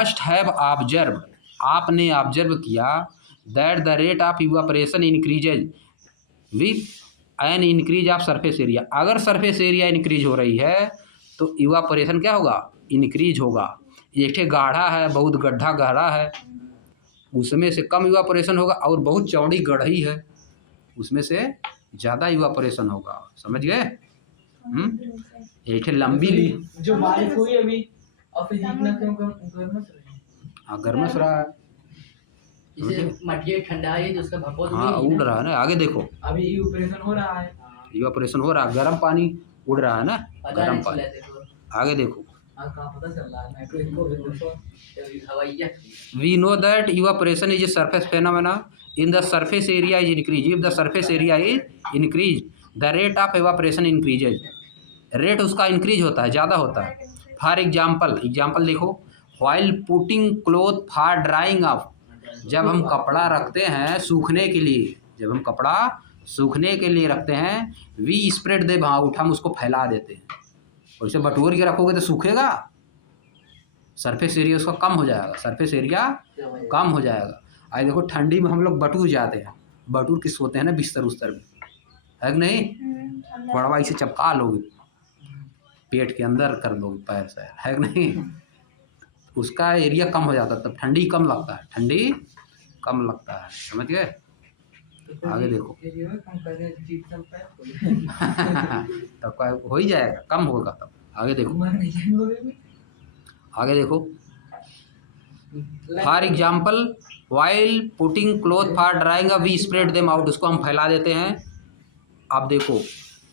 Must have observe, आपने observe किया that the rate of evaporation increases with an increase of surface area. अगर surface area increase हो रही है तो इवापोरेशन क्या होगा, इंक्रीज होगा। एक गाढ़ा है, बहुत गड्ढा गहरा है, उसमें से कम इवापोरेशन होगा, और बहुत चौड़ी गढ़ी है उसमें से ज़्यादा इवापोरेशन होगा। समझ गए? एक लंबी जो बारिश हुई अभी और फिर जितना गर्मस रहा है, इसे मटिया ठंडा है जो उसका भाप हाँ उड़ रहा है ना। आगे देखो, अभी इवापोरेशन हो रहा है, इवापोरेशन हो रहा है, गर्म पानी उड़ रहा है ना, गर्म पानी। आगे देखो, पता चल रहा है we know that evaporation is a surface phenomena in the surface area is increased, if the surface area is increased the rate of evaporation increases, rate उसका इंक्रीज होता है, ज़्यादा होता है। फॉर एग्जाम्पल देखो, while putting cloth for drying up, जब हम कपड़ा रखते हैं सूखने के लिए, जब हम कपड़ा सूखने के लिए रखते हैं, वी स्प्रेड दे आउट, हम उसको फैला देते हैं। वैसे बटोर के रखोगे तो सूखेगा, सरफेस एरिया उसका कम हो जाएगा, सरफेस एरिया कम हो जाएगा। आज देखो ठंडी में हम लोग बटूर जाते हैं, बटूर के सोते हैं ना बिस्तर उस्तर में, है कि नहीं? कड़वा इसे चपका लोगे, पेट के अंदर कर दोगे पैर से, है कि नहीं? उसका एरिया कम हो जाता है, तब ठंडी कम लगता है, ठंडी कम लगता है। समझ गए? आगे देखो तब हो ही जाएगा, कम होगा तब। आगे देखो, for example while putting cloth for drying we spread them out, उसको हम फैला देते हैं। अब देखो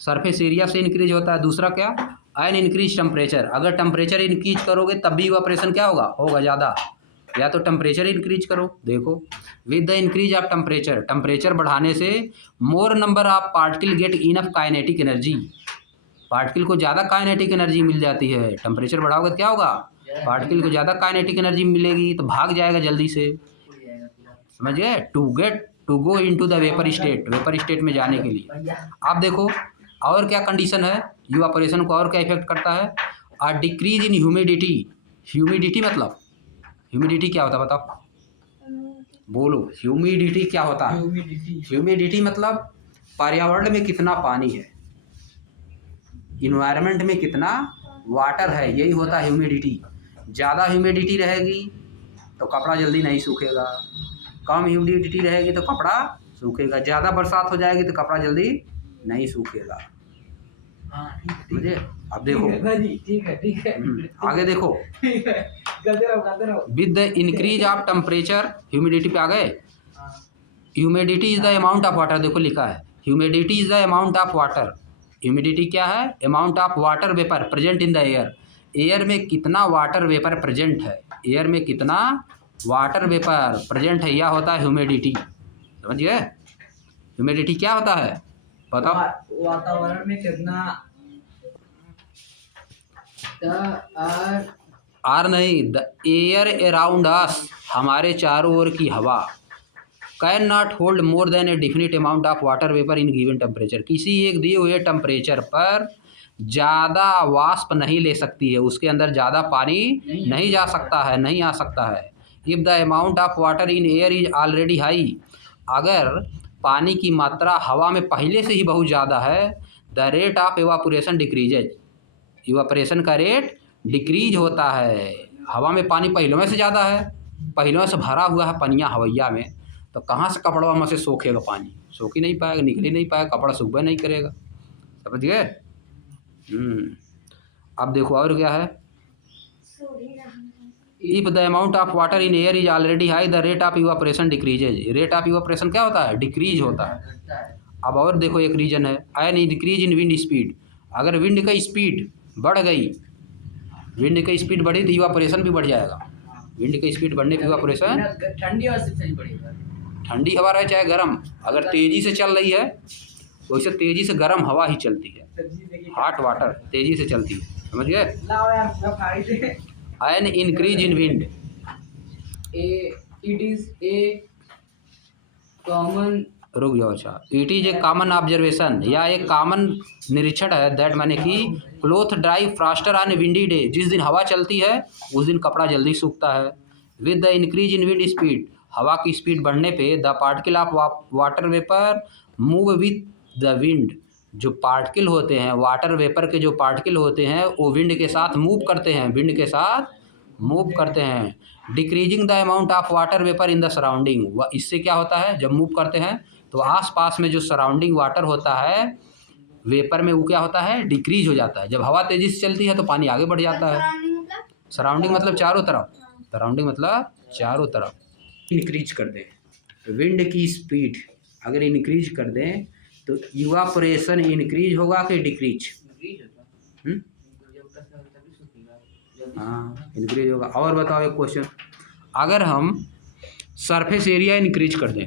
सरफेस एरिया से इंक्रीज होता है। दूसरा क्या, एन इंक्रीज टेम्परेचर, अगर टेम्परेचर इंक्रीज करोगे तब भी इवापोरेशन क्या होगा ज़्यादा। या तो टेम्परेचर इंक्रीज करो, देखो with the increase of temperature, temperature बढ़ाने से मोर number of particle get enough kinetic energy, particle को ज़्यादा काइनेटिक एनर्जी मिल जाती है। टेम्परेचर बढ़ाओगे तो क्या होगा, पार्टिकल को ज़्यादा काइनेटिक एनर्जी मिलेगी तो भाग जाएगा जल्दी से। समझ गए? To go into the vapour state में जाने के लिए। आप देखो और क्या कंडीशन है, इवापोरेशन को और क्या इफेक्ट करता है, आ डिक्रीज इन ह्यूमिडिटी। ह्यूमिडिटी मतलब, ह्यूमिडिटी क्या होता है बताओ, बोलो ह्यूमिडिटी क्या होता है? ह्यूमिडिटी मतलब पर्यावरण में कितना पानी है, इन्वायरमेंट में कितना वाटर है, यही होता है ह्यूमिडिटी। ज़्यादा ह्यूमिडिटी रहेगी तो कपड़ा जल्दी नहीं सूखेगा, कम ह्यूमिडिटी रहेगी तो कपड़ा सूखेगा, ज़्यादा बरसात हो जाएगी तो कपड़ा जल्दी नहीं सूखेगा। मुझे अब देखो, ठीक है आगे देखो, with the increase of temperature, humidity पे आ गए। Humidity is the amount of water, देखो लिखा है humidity is the amount of water. Humidity क्या है, amount of water vapour present in the air, air में कितना वाटर वेपर प्रेजेंट है, एयर में कितना वाटर वेपर प्रेजेंट है, यह होता है ह्यूमिडिटी। समझ गए? ह्यूमिडिटी क्या होता है बताओ? वातावरण में कितना, आर नहीं, द एयर अराउंड अस, हमारे चारों ओर की हवा, can not hold more than A definite amount of water vapour in given temperature, किसी एक दिए हुए टेम्परेचर पर ज़्यादा वाष्प नहीं ले सकती है, उसके अंदर ज़्यादा पानी नहीं जा सकता है, नहीं आ सकता है। If the amount of water in air is already high, अगर पानी की मात्रा हवा में पहले से ही बहुत ज़्यादा है, the rate of evaporation decreases, evaporation का रेट डिक्रीज होता है। हवा में पानी पहलों में से ज़्यादा है, पहलों से भरा हुआ है पनिया हवैया में, तो कहाँ से कपड़वा में से सोखेगा पानी, सोख ही नहीं पाएगा, निकल ही नहीं पाएगा, कपड़ा सूखा नहीं करेगा। समझ गए? अब देखो और क्या है, if the amount of water in air is already high the rate of evaporation decreases, rate of evaporation क्या होता है, डिक्रीज होता है। अब और देखो एक रीजन है, an increase in wind speed, अगर विंड का स्पीड बढ़ गई, विंड की स्पीड बढ़ी तो इवापोरेशन भी बढ़ जाएगा। विंड की स्पीड बढ़ने पर इवापोरेशन, ठंडी हवा रहे चाहे गर्म, अगर तेज़ी से चल रही है वैसे तेज़ी से गर्म हवा ही चलती है, हॉट वाटर तेज़ी से चलती है। समझ गए? An increase in wind, it is a common रुक जाओ। अच्छा, it is a common observation, या एक कॉमन निरीक्षण है, दैट माने कि cloth dry faster on windy day, जिस दिन हवा चलती है उस दिन कपड़ा जल्दी सूखता है। With the increase in wind speed, हवा की स्पीड बढ़ने पे the particle of water vapour move with the wind, जो पार्टिकल होते हैं वाटर वेपर के, जो पार्टिकल होते हैं वो विंड के साथ मूव करते हैं, विंड के साथ मूव करते हैं। Decreasing the amount of water vapour in the surrounding, व इससे क्या होता है, जब मूव करते हैं तो आसपास में जो सराउंडिंग वाटर होता है वेपर में, वो क्या होता है, डिक्रीज हो जाता है। जब हवा तेजी से चलती है तो पानी आगे बढ़ जाता है। सराउंडिंग मतलब चारों तरफ, सराउंडिंग मतलब चारों तरफ। इंक्रीज कर दें विंड की स्पीड, अगर इंक्रीज कर दें तो इवापोरेशन इंक्रीज होगा कि डिक्रीज? हाँ, इंक्रीज होगा। और बताओ एक क्वेश्चन, अगर हम सरफेस एरिया इंक्रीज कर दें,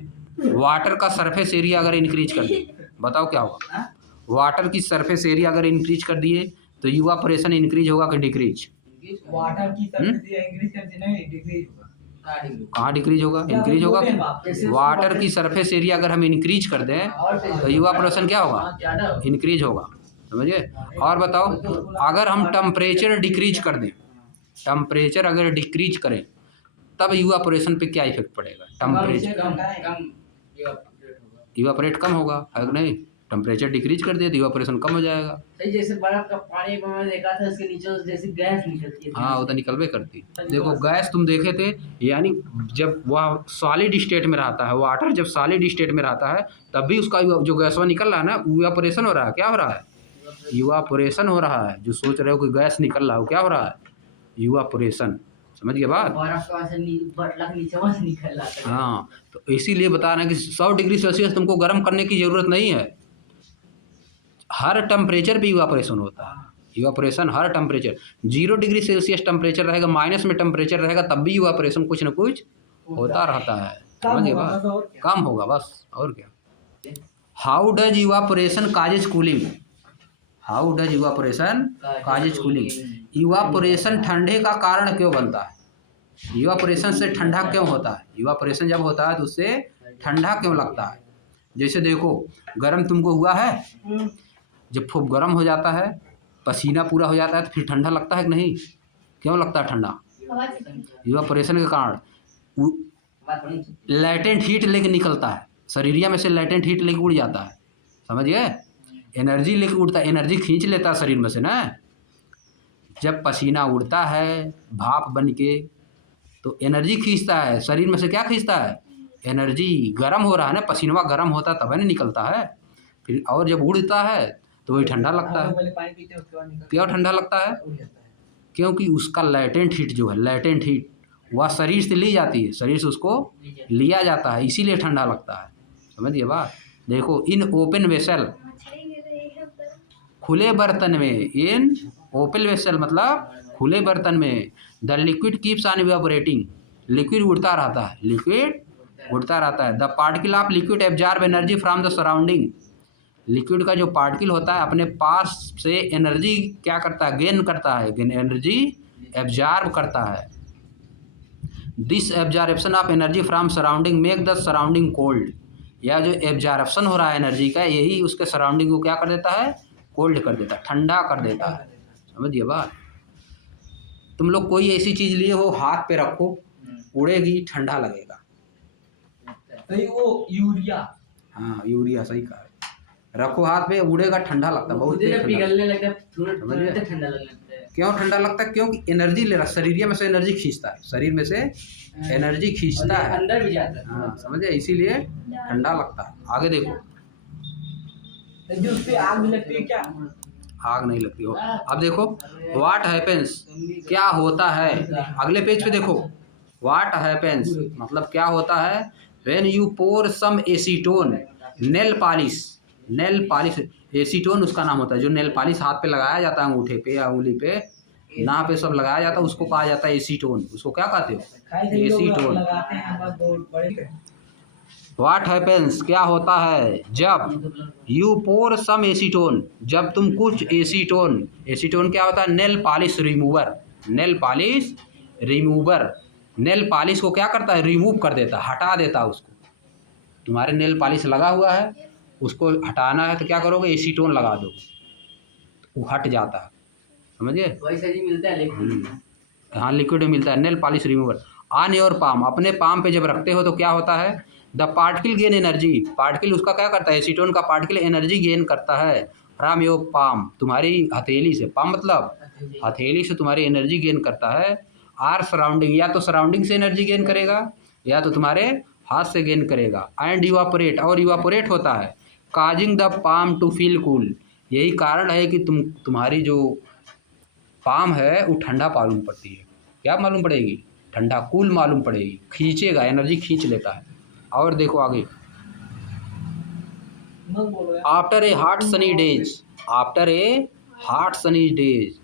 वाटर का सरफेस एरिया अगर इंक्रीज कर दें, बताओ क्या होगा? वाटर की सरफेस एरिया अगर इंक्रीज कर दिए तो इवापोरेशन इंक्रीज होगा कि डिक्रीज? वाटर की सरफेस एरिया इंक्रीज कर देना है, डिक्रीज होगा। कहाँ डिक्रीज होगा? इंक्रीज होगा। वाटर की सरफेस एरिया अगर हम इंक्रीज कर दें तो इवापोरेशन क्या होगा? इंक्रीज होगा, समझिए। और बताओ, अगर हम टेम्परेचर डिक्रीज कर दें, टेम्परेचर अगर डिक्रीज करें तब इवापोरेशन पे क्या इफेक्ट पड़ेगा? टेम्परेचर इवापोरेट कम होगा, अगर नहीं टेम्परेचर डिक्रीज कर दिया तो इवापोरेशन कम हो जाएगा। सही, जैसे बर्फ का पानी में मैंने देखा था, इसके नीचे जैसे गैस निकलती है। हाँ, वो तो निकलवे करती। देखो गैस तुम देखे थे, यानी जब वह सॉलिड स्टेट में रहता है, वाटर जब सॉलिड स्टेट में रहता है तब भी उसका जो गैसवा निकल रहा है ना, इवापोरेशन हो रहा है। क्या हो रहा है? इवापोरेशन हो रहा है। जो सोच रहे हो कि गैस निकल रहा है, वो क्या हो रहा है? इवापोरेशन। समझ गए बात? हाँ, तो इसीलिए बता रहे हैं कि 100 डिग्री सेल्सियस तुमको गर्म करने की ज़रूरत नहीं है, हर टेम्परेचर पे इवापोरेशन होता है। इवापोरेशन हर टेम्परेचर, 0 डिग्री सेल्सियस टेम्परेचर रहेगा, माइनस में टेम्परेचर रहेगा, तब भी इवापोरेशन कुछ ना कुछ होता रहता है। समझ गए बात? कम होगा बस, और क्या। How does evaporation causes cooling? How does evaporation causes cooling? Evaporation ठंडे का कारण क्यों बनता है? इवापोरेशन से ठंडा क्यों होता है? इवापोरेशन जब होता है तो उससे ठंडा क्यों लगता है? जैसे देखो, गर्म तुमको हुआ है, जब खूब गर्म हो जाता है, पसीना पूरा हो जाता है, तो फिर ठंडा लगता है कि नहीं? क्यों लगता है ठंडा? इवापोरेशन के कारण लैटेंट हीट लेके निकलता है, शरीरिया में से लैटेंट हीट लेके उड़ जाता है। समझिए, एनर्जी लेके उड़ता है, एनर्जी खींच लेता है शरीर में से ना। जब पसीना उड़ता है भाप बन के तो एनर्जी खींचता है, शरीर में से क्या खींचता है? एनर्जी। गर्म हो रहा है ना, पसीना गर्म होता है तब नहीं निकलता है फिर, और जब उड़ता है तो वही ठंडा लगता है। क्यों ठंडा लगता है? क्योंकि उसका लैटेंट हीट जो है, लैटेंट हीट वह शरीर से ली जाती है, शरीर से उसको लिया जाता है, इसीलिए ठंडा लगता है। समझिए बात? देखो, इन ओपन वेसल, खुले बर्तन में, इन ओपन वेसल मतलब खुले बर्तन में, the liquid keeps on evaporating, liquid उड़ता रहता है, लिक्विड उड़ता रहता है। The particle of liquid absorb energy from the surrounding, liquid का जो पार्टिकल होता है अपने पास से एनर्जी क्या करता है? गेन करता है, गेन एनर्जी एब्जॉर्ब करता है। This absorption of energy from surrounding make the surrounding cold, या जो एब्जॉर्प्शन हो रहा है एनर्जी का, यही उसके सराउंडिंग को क्या कर देता है? कोल्ड कर देता है, ठंडा कर देता है। समझिए बात? तुम लोग कोई ऐसी चीज़ लिए हो, हाथ पे रखो, उड़ेगी, ठंडा लगेगा। सही, वो यूरिया। हाँ, यूरिया, सही कहा। रखो हाथ पे, उड़ेगा, ठंडा लगता है, बहुत पिघलने लगता है, तुरंत ठंडा लगने लगता है। क्यों ठंडा लगता है? क्योंकि एनर्जी ले रहा, शरीर में से एनर्जी खींचता है, शरीर में से एनर्जी खींचता है, अंदर भी जाता है। हाँ, समझे, इसीलिए ठंडा लगता है। आगे देखो, जो उस पे आग लगती है क्या? आग नहीं लगती हो। अब देखो, व्हाट हैपेंस, क्या होता है? अगले पेज पे देखो, व्हाट हैपेंस मतलब क्या होता है? When you pour some acetone, nail polish, nail polish, acetone उसका नाम होता है, जो नेल पॉलिश हाथ पे लगाया जाता है, अंगूठे पे या उंगली पे, नाक पे सब लगाया जाता है, उसको कहा जाता है एसीटोन। उसको क्या कहते हो? एसीटोन। व्हाट हैपेंस क्या होता है? जब यू पोर सम एसीटोन, जब तुम कुछ एसीटोन, एसीटोन क्या होता है? Nail polish remover, nail polish remover, nail polish को क्या करता है? रिमूव कर देता है, हटा देता है उसको। तुम्हारे नेल पॉलिश लगा हुआ है, उसको हटाना है तो क्या करोगे, एसीटोन लगा दो, वो हट जाता है, समझिए। वही सही मिलता है लेकिन हाँ, लिक्विड में मिलता है, nail polish remover. On your palm, अपने पाम पे जब रखते हो तो क्या होता है, the particle gain energy, particle उसका क्या करता है, एसीटोन का पार्टिकल एनर्जी गेन करता है फ्रॉम योर पाम, तुम्हारी हथेली से, पाम मतलब हथेली से तुम्हारी एनर्जी गेन करता है। आर सराउंडिंग, या तो सराउंडिंग से एनर्जी गेन करेगा या तो तुम्हारे हाथ से गेन करेगा। एंड इवापोरेट, और इवापोरेट होता है, causing the palm to feel cool, यही कारण है कि तुम्हारी जो पाम है वो ठंडा मालूम पड़ती है, क्या मालूम पड़ेगी, ठंडा, कूल मालूम पड़ेगी, खींचेगा, एनर्जी खींच लेता है। और देखो आगे, after a hot Sunny days, after a hot Sunny days,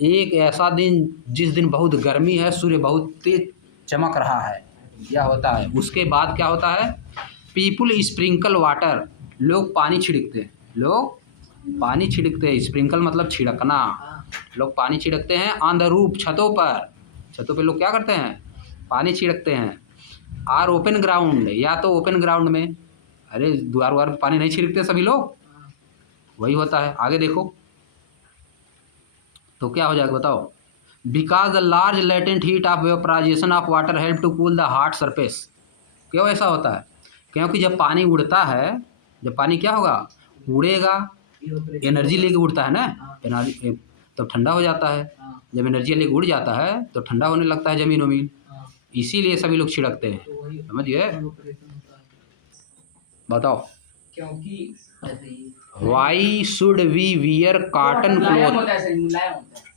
एक ऐसा दिन जिस दिन बहुत गर्मी है, सूर्य बहुत तेज चमक रहा है, यह होता है। उसके बाद क्या होता है, पीपुल स्प्रिंकल वाटर, लोग पानी छिड़कते हैं, लोग पानी छिड़कते हैं, स्प्रिंकल मतलब छिड़कना, लोग पानी छिड़कते हैं ऑन द रूफ, छतों पर, छतों पे लोग क्या करते हैं, पानी छिड़कते हैं। आर ओपन ग्राउंड, या तो ओपन ग्राउंड में, अरे द्वार पे पानी नहीं छिड़कते सभी लोग, वही होता है। आगे देखो तो क्या हो जाएगा बताओ, because the large latent heat of vaporisation of water help to cool the hard surface, क्यों ऐसा होता है, क्योंकि जब पानी उड़ता है, जब पानी क्या होगा, उड़ेगा, एनर्जी लेके उड़ता है ना, एनर्जी तो ठंडा हो जाता है, जब एनर्जी लेके उड़ जाता है तो ठंडा होने लगता है ज़मीन वमीन, इसीलिए सभी लोग छिड़कते हैं, समझिए। बताओ, क्योंकि why should we wear cotton मुलायम क्लॉथ, होता है, सही मुलायम होता है।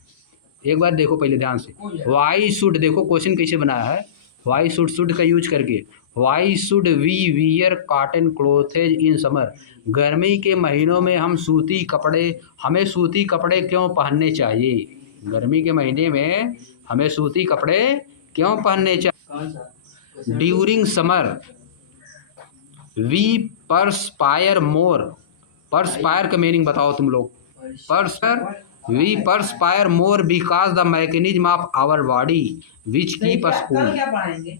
एक बार देखो पहले ध्यान से, वाई शुड, देखो क्वेश्चन कैसे बनाया है, वाई शुड का यूज करके, why should we wear cotton clothes in summer, गर्मी के महीनों में हम सूती कपड़े, हमें सूती कपड़े क्यों पहनने चाहिए, गर्मी के महीने में हमें सूती कपड़े क्यों पहनने चाहिए। कौन सा? During summer we perspire more, perspire का मीनिंग बताओ तुम लोग, perspire, we perspire more because the mechanism of our body which keep us cool,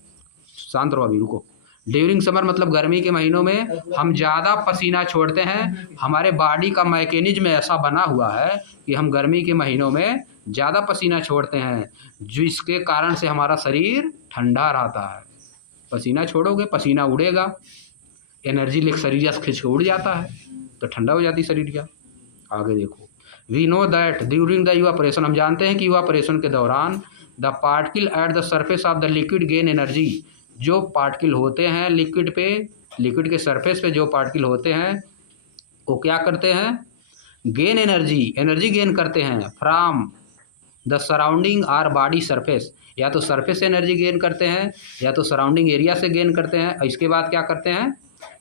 शांत रहो अभी, रुको। ड्यूरिंग समर मतलब गर्मी के महीनों में हम ज़्यादा पसीना छोड़ते हैं, हमारे बॉडी का मैकेनिज्म ऐसा बना हुआ है कि हम गर्मी के महीनों में ज़्यादा पसीना छोड़ते हैं, जिसके कारण से हमारा शरीर ठंडा रहता है, पसीना छोड़ोगे पसीना उड़ेगा, एनर्जी लेकर शरीर से खींच के उड़ जाता है तो ठंडा हो जाती शरीर क्या। आगे देखो, we know that during the evaporation, हम जानते हैं कि इवापोरेशन के दौरान the particle at the surface of the liquid gain energy, जो पार्टिकल होते हैं लिक्विड पे, लिक्विड के सरफेस पे जो पार्टिकल होते हैं वो क्या करते हैं, गेन एनर्जी, एनर्जी गेन करते हैं from the surrounding our body surface, या तो सरफेस से एनर्जी गेन करते हैं या तो सराउंडिंग एरिया से गेन करते हैं। इसके बाद क्या करते हैं,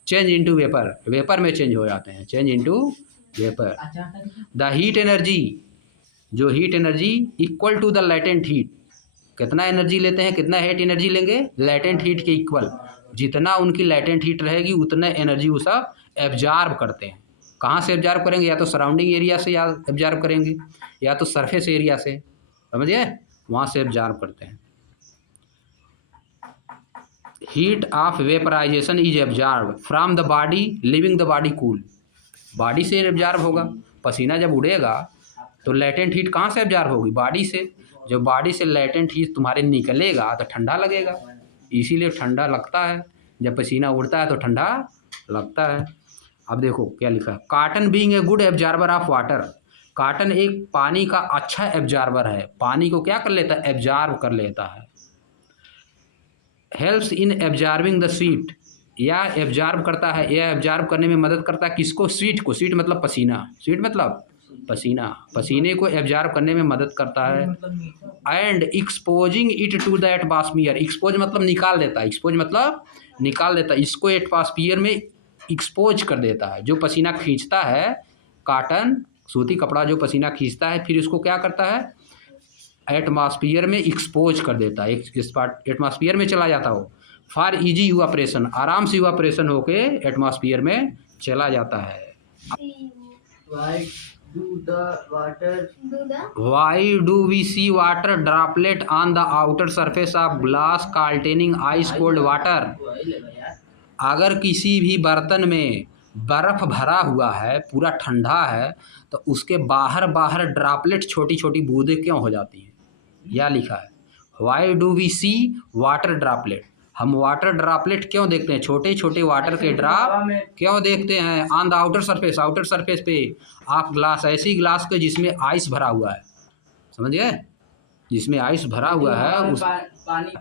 चेंज इनटू वेपर, वेपर में चेंज हो जाते हैं, change into vapour. The heat energy, जो heat energy equal to the latent heat, कितना एनर्जी लेते हैं, कितना हीट एनर्जी लेंगे, लेटेंट हीट के इक्वल, जितना उनकी लेटेंट हीट रहेगी उतना एनर्जी वो सब एब्जॉर्ब करते हैं। कहाँ से एब्जॉर्ब करेंगे, या तो सराउंडिंग एरिया से या एब्जॉर्ब करेंगे, या तो सरफेस एरिया से, समझिए, वहाँ से एब्जॉर्ब करते हैं। Heat of vaporisation is absorb from the body living the body cool, body से एब्जॉर्ब होगा, पसीना जब उड़ेगा तो लेटेंट हीट कहाँ से एब्जॉर्ब होगी, बॉडी से, जब बॉडी से लेटेंट हीट तुम्हारे निकलेगा तो ठंडा लगेगा, इसीलिए ठंडा लगता है, जब पसीना उड़ता है तो ठंडा लगता है। अब देखो क्या लिखा है, cotton being a good absorber of water, cotton एक पानी का अच्छा एब्जॉर्बर है, पानी को क्या कर लेता है, एब्जॉर्ब कर लेता है। Helps in absorbing the sweet, या एब्जॉर्ब करता है, या एब्जॉर्ब करने में मदद करता है किसको, स्वीट को, स्वीट मतलब पसीना, स्वीट मतलब पसीना, पसीने को एब्जॉर्ब करने में मदद करता है। And exposing it to the atmosphere, expose मतलब निकाल देता है, एक्सपोज मतलब निकाल देता है, इसको एटमॉस्फियर में एक्सपोज कर देता है। जो पसीना खींचता है, कॉटन सूती कपड़ा जो पसीना खींचता है, फिर इसको क्या करता है, एटमॉस्फियर में एक्सपोज कर देता है, इस पार्ट एटमॉस्फियर में चला जाता हो, फॉर इजी इवापोरेशन, आराम से इवापोरेशन होके एटमॉस्फियर में चला जाता है। Why do we see water droplet on the outer surface of glass containing ice cold water, अगर किसी भी बर्तन में बर्फ़ भरा हुआ है, पूरा ठंडा है, तो उसके बाहर बाहर ड्रॉपलेट छोटी छोटी बूंदें क्यों हो जाती हैं? यह लिखा है, why do we see water droplet. हम वाटर ड्रॉपलेट क्यों देखते हैं? छोटे छोटे वाटर के ड्रॉप क्यों देखते हैं? ऑन द आउटर सरफेस पे आप ग्लास, ऐसी ग्लास के जिसमें आइस भरा हुआ है, समझ गए? जिसमें आइस भरा हुआ है उस पानी।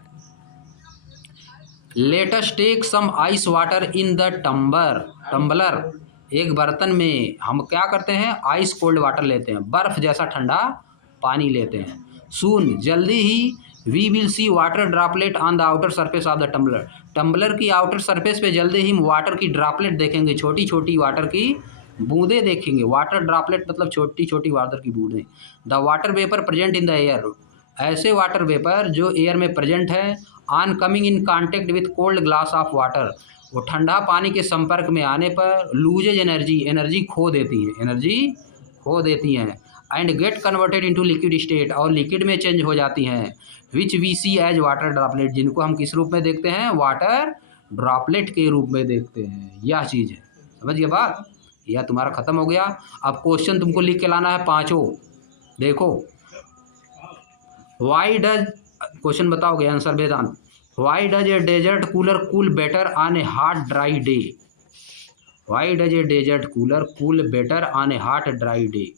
Let us take some ice water in the tumbler. एक बर्तन में हम क्या करते हैं? आइस कोल्ड वाटर लेते हैं, बर्फ़ जैसा ठंडा पानी लेते हैं। सून, जल्दी ही, we will see water droplet on the outer surface of the tumbler. Tumbler की आउटर सरफेस पे जल्दी ही हम वाटर की ड्रॉपलेट देखेंगे, छोटी छोटी वाटर की बूंदें देखेंगे। वाटर ड्रॉपलेट मतलब छोटी छोटी वाटर की बूंदें। The water vapour present in the air, ऐसे वाटर वेपर जो एयर में प्रेजेंट है। On coming in contact with cold glass of water, वो ठंडा पानी के संपर्क में आने पर लूजेज एनर्जी खो देती हैं and get converted into liquid state, और लिक्विड में चेंज हो जाती हैं। Which we see as water droplet, जिनको हम किस रूप में देखते हैं? वाटर ड्रॉपलेट के रूप में देखते हैं। यह चीज़ है, समझ गए बात? यह तुम्हारा खत्म हो गया। अब क्वेश्चन तुमको लिख के लाना है पाँचों। देखो, वाई डज, क्वेश्चन बताओगे, answer Vedant. Why does a desert cooler cool better on a hot dry day? Why does a desert cooler cool better on a hot dry day?